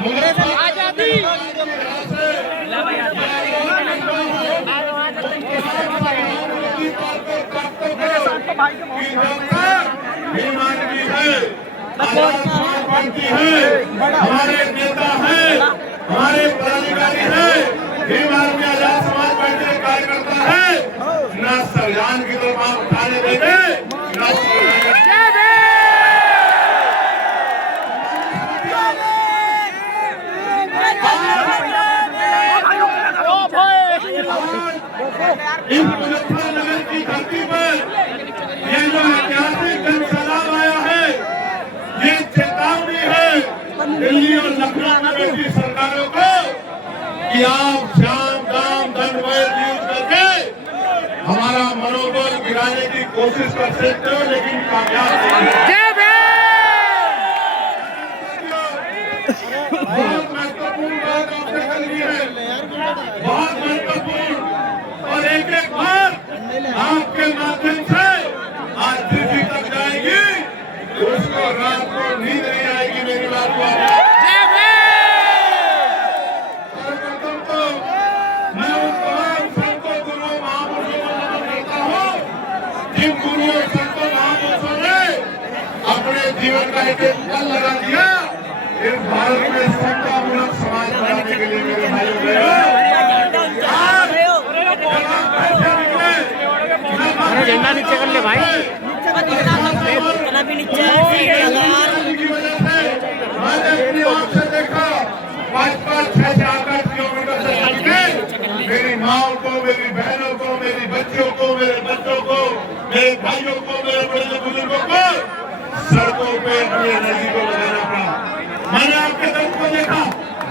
आजादी हमारे नेता है, हमारे पदाधिकारी है, भीम आर्मी आजाद समाज पार्टी के कार्यकर्ता है। न संविधान की तरफ आप उठाने देंगे, न इस मुजफ्फरनगर की धरती पर ये जो ऐतिहासिक जन सैलाब आया है, ये चेतावनी है दिल्ली और लखनऊ में बैठी सरकारों को कि आप शाम दाम दंड वैर यूज करके हमारा मनोबल गिराने की कोशिश कर सकते हो, लेकिन कामयाब नहीं। बहुत महत्वपूर्ण बात आपने कर ली है, बहुत महत्वपूर्ण, और एक एक बार आपके माध्यम से आज दिल्ली तक जाएगी, उसको रात को नींद नहीं आएगी। मेरी बात को सर्वप्रथम तो मैं उन तमाम संतों गुरुओं महापुरुषों को नमन करता हूँ जिन गुरुओं संतों महापुरुषों ने अपने जीवन का एक एक पल लगा दिया इस भारत में समतामूलक समाज बनाने के लिए। मेरे भाइयों झंडा नीचे कर ले भाई, मैंने आँख से देखा 5-5, 6-8 किलोमीटर से चल के मेरी माँ को, मेरी बहनों को, मेरी बच्चियों को, मेरे बच्चों को, मेरे भाइयों को, मेरे बड़े बुजुर्गों को सड़कों पे अपनी एनर्जी को लगाना पड़ा। मैंने आपके दर्द को देखा,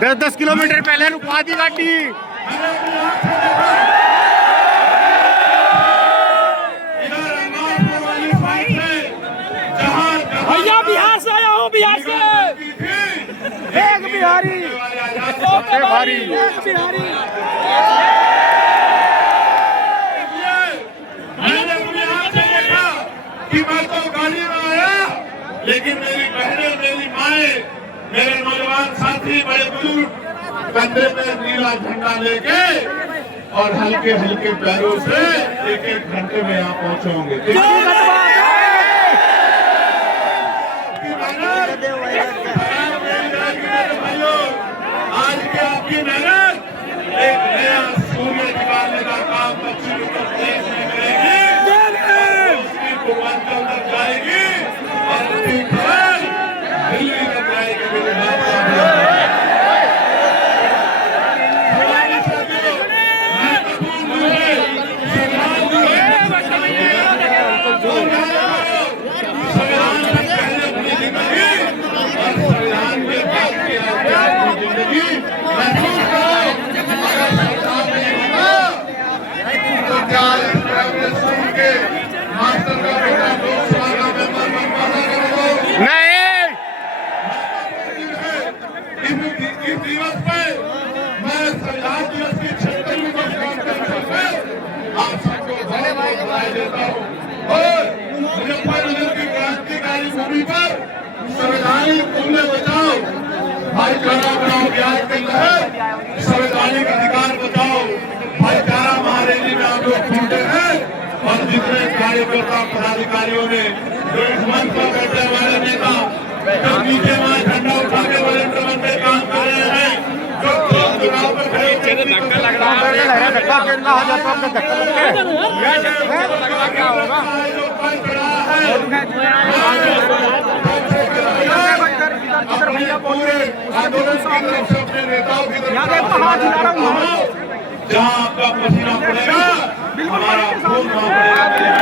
10-10 किलोमीटर पहले रुकवा दी गाड़ी। मैंने अपनी आँख से देखा इधर अम्बापुर वाली साइड से, जहाँ भैया बिहार से आया हूँ, बिहार से एक बिहारी, सबसे भारी एक बिहारी। मैंने अपनी आँख से देखा कि मैं तो गाड़ी में आया, लेकिन मेरी बहनें, मेरी माएँ, मेरे नौजवान साथी, बड़े बुजुर्ग कंधे पे नीला झंडा लेके और हल्के हल्के पैरों से 1-1 घंटे में यहाँ पहुंचे होंगे। आज की आपकी मेहनत एक नया सूर्य निकालने का काम पश्चिमी उत्तर प्रदेश में करेगी, उसकी पूर्वांचल तक जाएगी और उसकी खबर दिल्ली तक जाएगी। मेरे मुजफ्फरनगर की क्रांतिकारी भूमि पर संवैधानिक मूल्य बचाओ, भाईचारा बनाओ अभियान के तहत संवैधानिक अधिकार बचाओ, भाईचारा महारैली में आप लोग जुटे हैं और जितने कार्यकर्ता पदाधिकारियों ने जो इस मंच पर बैठे हमारे नेता जो नीचे वहाँ झंडा उठा के वरिष्ठ बन के काम कर रहे हैं, जो चुनाव पर खड़े धक्का लग रहा है, धक्का खेलना हो जाता है, धक्का क्या होगा। जहाँ आपका पसीना पड़ेगा हमारा खून वहाँ पड़ेगा।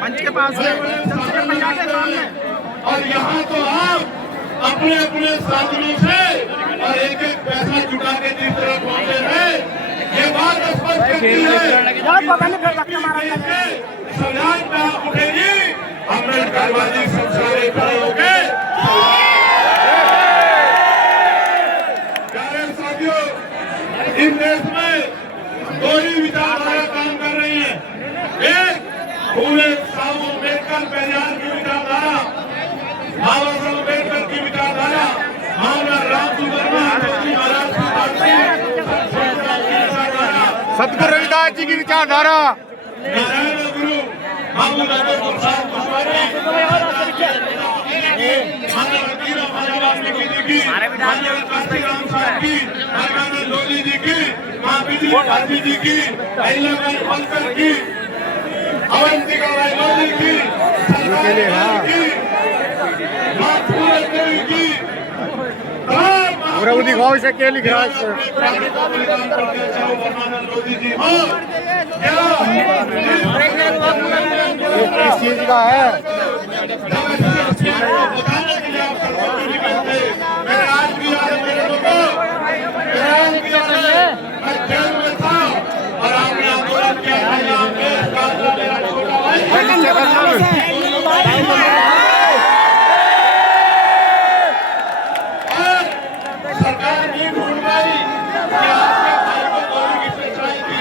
मंच के पास है और यहाँ तो आप अपने अपने साधनों से और एक एक पैसा जुटा के जिस तरह पहुँचे हैं, ये बात स्पष्ट करती है संविधान पे आप उठेगी, अम्बेडकरवादी संस्थाएं खड़े हो गए। प्यारे साथियों, इस देश में दो ही विचारधारा काम कर रही है। एक पूरे सामों में दीनदयाल पेरियार की विचारधारा, बाबा साहब अम्बेडकर की विचारधारा, मामला रामसुंदर महाराज की विचारधारा, सतगुरु रविदास जी की विचारधारा, नारायण गुरु बाबू राजेंद्र प्रसाद कुशवाहा की, काशीराम साहब की, हरकानंद लोधी जी की, मां बिजली गांधी जी की, अहिल्याबाई होलकर की, अवंतिका बाई लोधी की, सरदार की, मां फूले देवी की, प्रभु दिखाओ इसे क्या लिख रहा है लोधी जी हो किस चीज का है? बताने के लिए आप सरपंच नहीं बनते। मेरे आज भी याद है मेरे लोगों, मेरे आज भी याद है मैं जेल में था और आपने आंदोलन किया था यहाँ पे काफला मेरा छोटा भाई और सरकार नहीं ढूंढ पाई कि आपके भाई को गोली की सच्चाई थी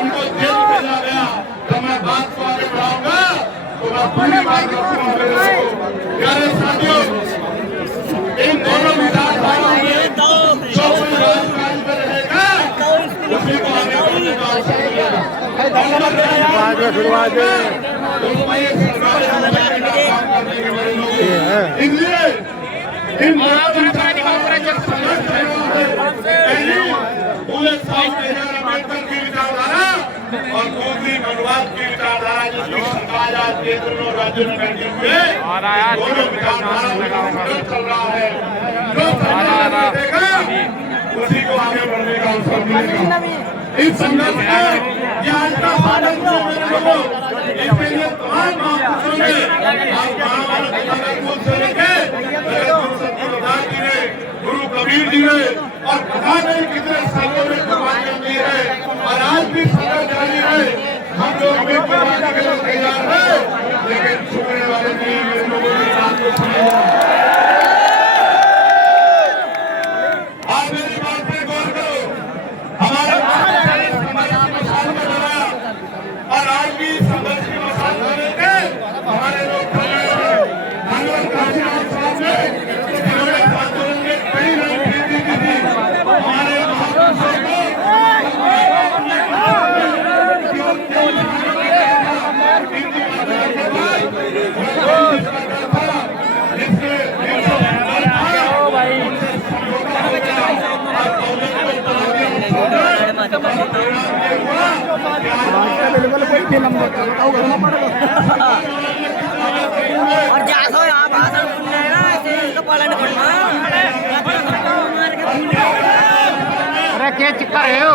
उनको जेल भेजा गया। तो मैं बात को आगे बढ़ाऊंगा तो मैं पूरी बात रखूंगा मेरे को। प्यारे साथियों, इन दोनों विचारधाराओं में जो कोई राजकाज में रहेगा उसी को आगे बढ़ने का अवसर मिलेगा। इसलिए इन पूरे साउथ अम्बेडकर की विचारधारा और दूसरी मनुवाद की विचारधारा जिसकी सरकार आज केंद्र में राज्य में बैठे हुए दोनों विचारधारा चल रहा है। जो सरकार देगा उसी को आगे बढ़ने का अवसर मिलेगा। इस संघर्ष में ये आज का साधन मेरे लोगों इसके लिए तमाम महापुरुषों ने से लेके गुरु कबीर जी ने और पता नहीं कितने सालों में कुर्बानियां दी है और आज भी संघर्ष जारी है। हम लोग भी कुर्बानी के लिए तैयार हैं, लेकिन छुपने वाले नहीं मेरे लोगों की बात को समझना। आप मेरी बात पे गौर करो। हमारे मसाल में लगा और आज भी संघर्ष की मसाल को लेके हमारे लोग खड़े हैं। धन्यवाद काशीराम साहब ने जिन्होंने आंदोलन में कई रणनीति की थी। हमारे महापुरुषों को और जैसा यहाँ भाषण सुनने हैं ना ऐसे इसका पालन करना। अरे क्या चिक्कर है हो?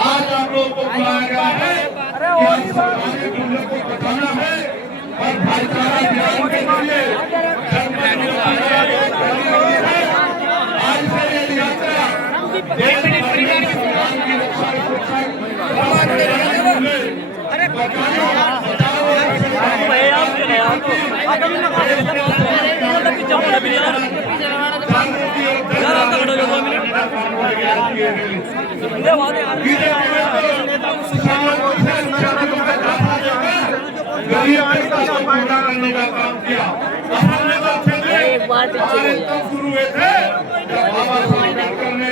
आज आप लोगों को बुलाया गया है कि हम सरकारी मूल्यों को बताना है और भाईचारा अभियान के जरिए आज से ये यात्रा देश की संविधान की रक्षा करने का काम किया। शुरू हुए थे बाबा साहब अम्बेडकर ने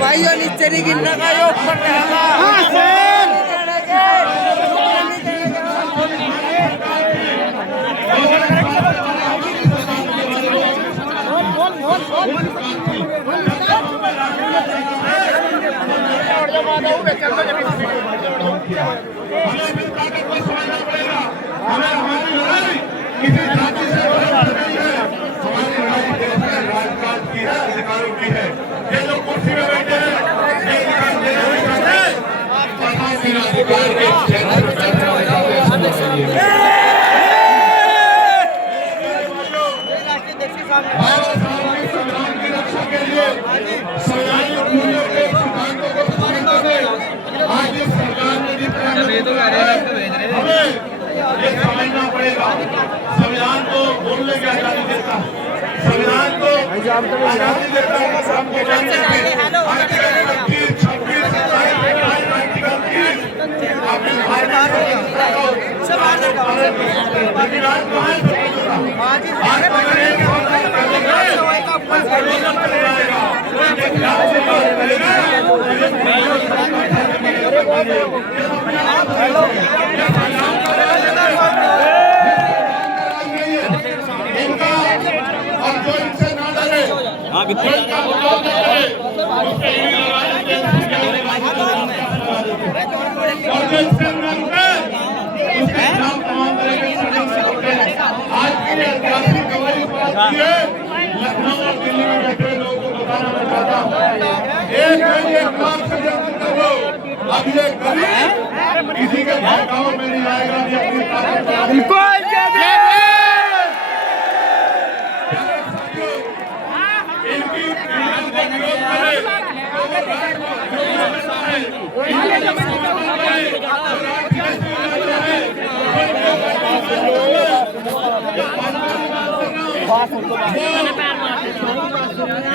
भाई भाइयों नीचे नहीं गिरने का, ये ऊपर रहेगा। हाँ सर हमें हमारी लड़ाई किसी जाति से नहीं है, हमारी लड़ाई देश के राजकाज की है, अधिकारों की है। ये जो कुर्सी में बैठे हैं ये अधिकार देने में करते हैं, पता नहीं अधिकार के क्षेत्र में बैठे हुए संविधान की रक्षा के लिए संवैधानिक मूल्यों के सिद्धांतों को पूर्ण करने आज इस सरकार ने जिस तरह हमें ये समझना पड़ेगा। संविधान को बोलने की आजादी देता है, संविधान को आजादी देता है सबको जानने की। आर्टिकल 25, 26, 27, 28, आर्टिकल 30 अपने भारत लेकिन आज कहाँ है आज अगर एक इनका और जो इनसे ना डरे इनका मुकाबला करे और जो इससे ना रुके उसके खिलाफ तमाम तरह के षड्यंत्र होते हैं। आज की ऐतिहासिक गवाही प्राप्त की है, लखनऊ और दिल्ली में बैठे लोगों को बताना मैं चाहता हूँ, एक लाख षड्यंत्र कर लो, अब ये गरीब किसी के बहकावे में नहीं आएगा, ये अपनी ताकत बिल्कुल इनकी विरोध करे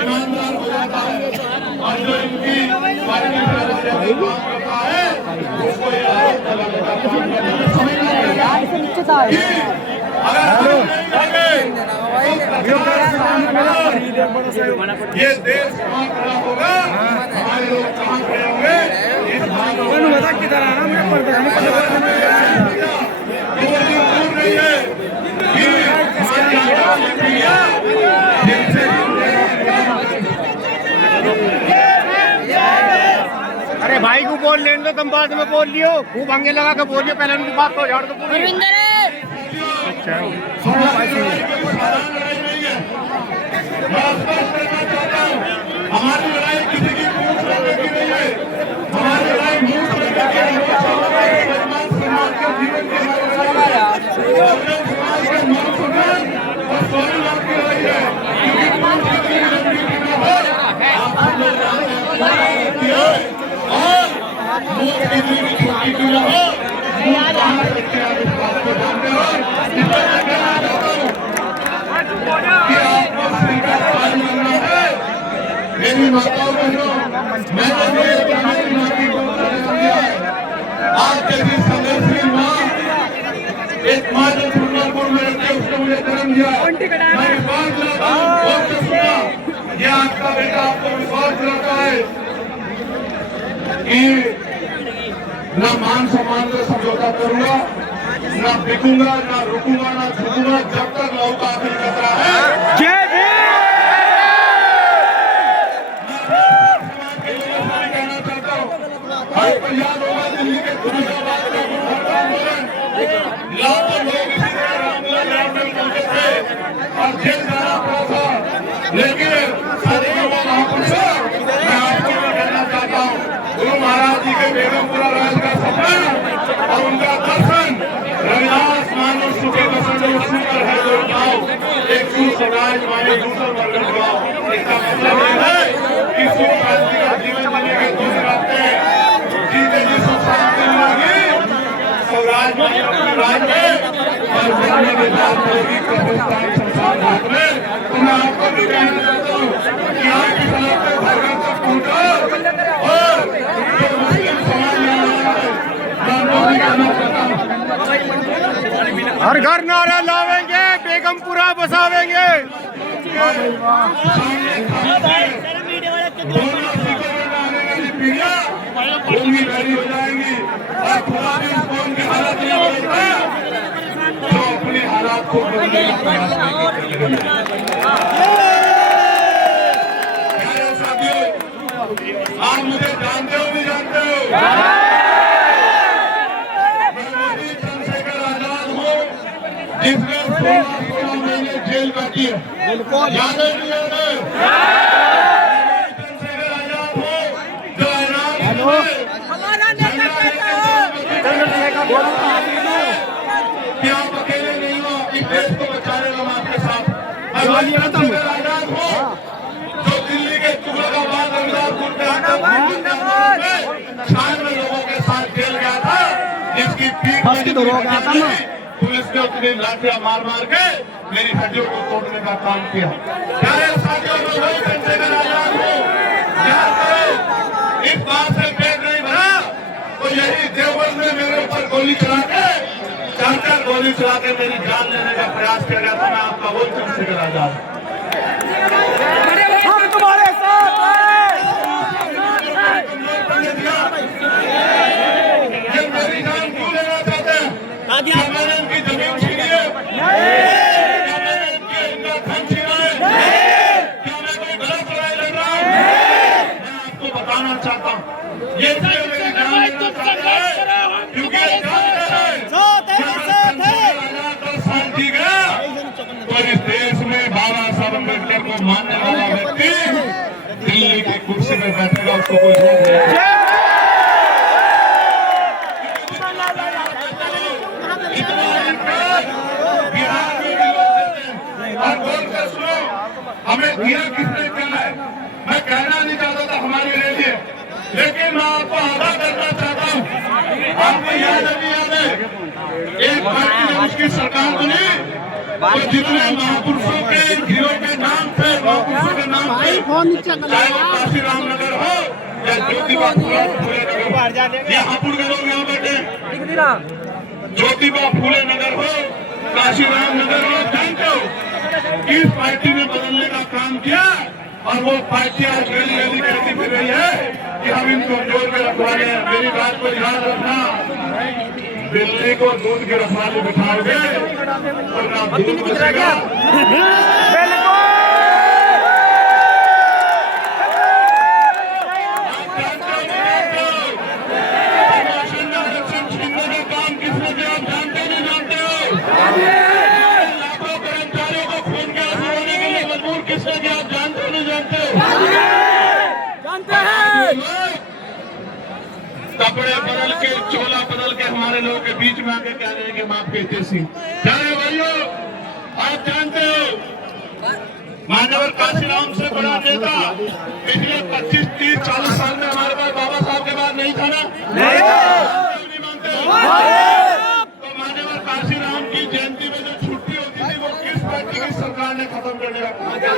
ईमानदार हो जाता है और जो इनकी पार्टी में करता है उसको ये आरोप लगाता है। ये देश कहाँ खड़ा होगा, हमारे लोग कहाँ खड़े होंगे, इस भाग किधर आना मैं पर्दा नहीं दूर नहीं है कि हमारी आजादी इंडिया जिनसे अरे भाई को बोल लेने दो, तुम बाद में बोल लियो, खूब हंगे लगा के बोलियो, पहले उनकी बात तो झाड़ दो पूरी। अच्छा हमारी लड़ाई किसी की पूछ लेने की नहीं है, हमारी लड़ाई मूछ लेने की है। समाज के जीवन की लड़ाई है, समाज के मान सम्मान और स्वाभिमान की लड़ाई है। और मूछ किसी की छोटी की न हो, मूछ कहाँ रखते हैं इस बात को जानते हो। इसलिए मैं कहना चाहता हूँ कि आपको स्वीकार करना है। मेरी माताओं बहनों, मैंने भी एक हमारी माटी को दिया है। आज के दिन संघर्षशील माँ, एक माँ जो सुंदरपुर में रहती है, उसने मुझे जन्म दिया। मैं विश्वास दिलाता हूँ, बहुत से सुना, ये आपका बेटा आपको विश्वास दिलाता है कि न मान सम्मान का समझौता करूंगा, न बिकूंगा, न रुकूंगा, न झुकूंगा, जब तक लहू का आखिरी कतरा है। जय याद होगा दिल्ली के खुशहाबाद में लाखों लोग इसी तरह रामलीला में पहुंचे थे और जेल जाना पड़ा था, लेकिन साथियों वहां पर से मैं आपको कहना चाहता हूँ, गुरु महाराज जी के बेगमपुरा राज का सपना और उनका दर्शन रविदास मानो सुखे दर्शन पर है जो जाओ एक स्वराज माने दूसरा वर्ग जाओ। इसका मतलब यह है कि सुख शांति का जीवन जीने के दूर रास्ते स्वराज में अपने राज में और बनने के बाद होगी हिंदुस्तान संसार घाट में। तो मैं आपको भी कहना चाहता हूँ कि आपके खिलाफ घर घर तक पहुंचो और जो मुस्लिम समाज में मैं कहना चाहता हूँ हर घर नारा लावेंगे, बेगमपुरा बसावेंगे। दोनों साथियों, आप मुझे जानते हो नहीं जानते हो? मैं मोदी चंद्रशेखर आजाद हूँ, जिसने 16 महीने जेल काटी है। याद है नहीं याद है? चंद्रशेखर आजाद हूँ, जो ऐलान कि आप अकेले नहीं हो, इस देश को बचाने वाला आपके साथ। चंद्रशेखर आजाद हूँ, जो दिल्ली के तुगलकाबाद अंबिकापुर में 96 लोगों के साथ जेल गया था, जिसकी पीठ पुलिस ने उतनी लाठियां मार मार के मेरी हड्डियों को तोड़ने का काम किया। प्यारे साथियों, मैं वही चंद्रशेखर आजाद हूँ। इस बात से पेट नहीं भरा तो यही देवबंद में मेरे ऊपर गोली चला के 4 गोली चला के मेरी जान लेने का प्रयास किया गया था। मैं आपका वही चंद्रशेखर आजाद। हम तुम्हारे साथ ये मेरी जान क्यों लेना चाहते हैं? क्या मैंने इनकी जमीन छीनी है? क्या मैंने इनका धन छीना है? क्या मैं कोई गलत लड़ाई लड़ रहा हूँ? मैं आपको बताना चाहता हूँ, ये मेरी जान लेना चाहते हैं क्योंकि ये जानते हैं साल जी गया तो इस देश में बाबा साहब अम्बेडकर को मानने वाला व्यक्ति दिल्ली की कुर्सी में बैठेगा, उसको कोई रोक नहीं। और बोल कर सुनो, हमें दिया किसने करना है? मैं कहना नहीं चाहता था हमारे लिए, लेकिन मैं आपको आगाह करना चाहता हूँ। आपको याद है नहीं याद है? एक पार्टी ने उसकी सरकार बनी तो जितने महापुरुषों के हीरो के नाम थे, महापुरुषों के नाम थे, चाहे वो काशीराम नगर हो या ज्योतिबा फूले नगर, या हापुड़ के लोग यहाँ बैठे, ज्योतिबा फूले नगर हो, काशीराम नगर हो, जानते हो किस पार्टी ने बदलने का काम किया? और वो पार्टी आज गली गली कहती फिर रही है कि हम इनको जोड़ के रखवाले हैं। मेरी बात को याद रखना, दिल्ली को दूध के रखवाले बिठाओगे और ना दूध बचेगा। काम किसने किया आप जानते नहीं जानते हो? लाखों कर्मचारियों को खून के आंसू रोने के लिए मजबूर किसने किया आप जानते नहीं जानते हो? जानते हैं। कपड़े बदल के, चोला बदल के हमारे लोगों के बीच में आके कह रहे हैं कि माफ कीजिए सिंह। प्यारे भाइयों, आप जानते हो मान्यवर काशीराम से बड़ा नेता पिछले 25, 30, 40 साल में हमारे पास बाबा साहब के बाद नहीं था ना? नहीं मानते हो? तो मान्यवर काशीराम की जयंती में जो छुट्टी होती थी वो किस पार्टी की सरकार ने खत्म करने का काम किया?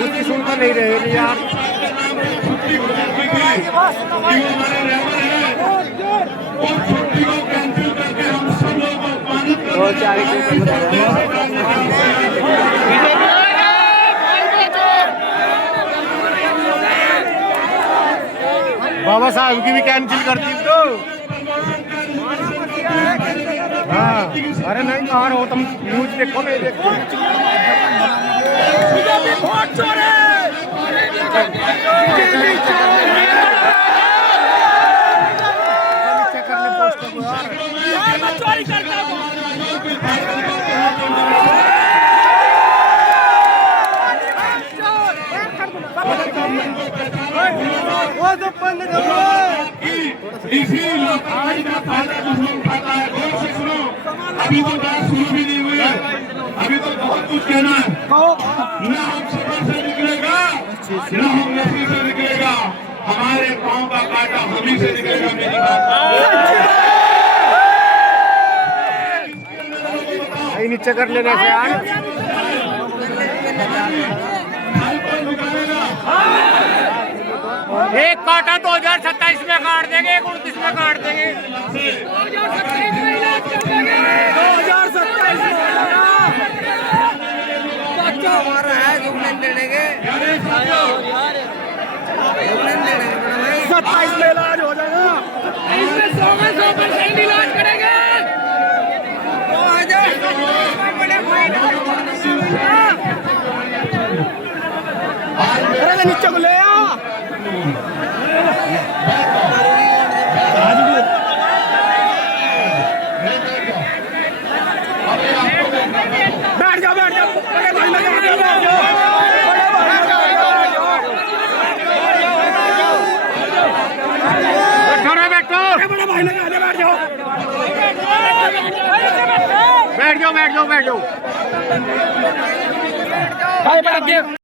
उसकी सुनता नहीं रहे यार। छुट्टी हो जाती थी कि वो हमारे रहबर है, वो छुट्टी को कैंसिल करके हम सब लोग अपमानित कर बाबा साहब की भी कैंसिल कर दी तो। हाँ, अरे नहीं कहाँ हो तुम, न्यूज देखो नहीं देखो। चोरी करता इसी लोकतांत्रिक का फायदा दुश्मन उठाता है। गौर से सुनो, अभी तो बात शुरू भी नहीं हुई है, अभी तो बहुत कुछ कहना है। न हम सफर से निकलेगा, न हम नफी से निकलेगा, हमारे पाँव का कांटा हम ही से निकलेगा। मेरी बात पीछे कर लेने से यार। एक काटा 2027 में काट देंगे, 29 में काट देंगे। 27 में इलाज हो जाएगा। इसमें 100% इलाज करेंगे। अरे नीचे को ले आ। बैठ जाओ बैठ जाओ। अरे भाई बैठ जाओ बैठ जाओ। बड़ा भाई लगा दे बैठ जाओ। बैठ जाओ बैठ जाओ बैठ जाओ। भाई बैठ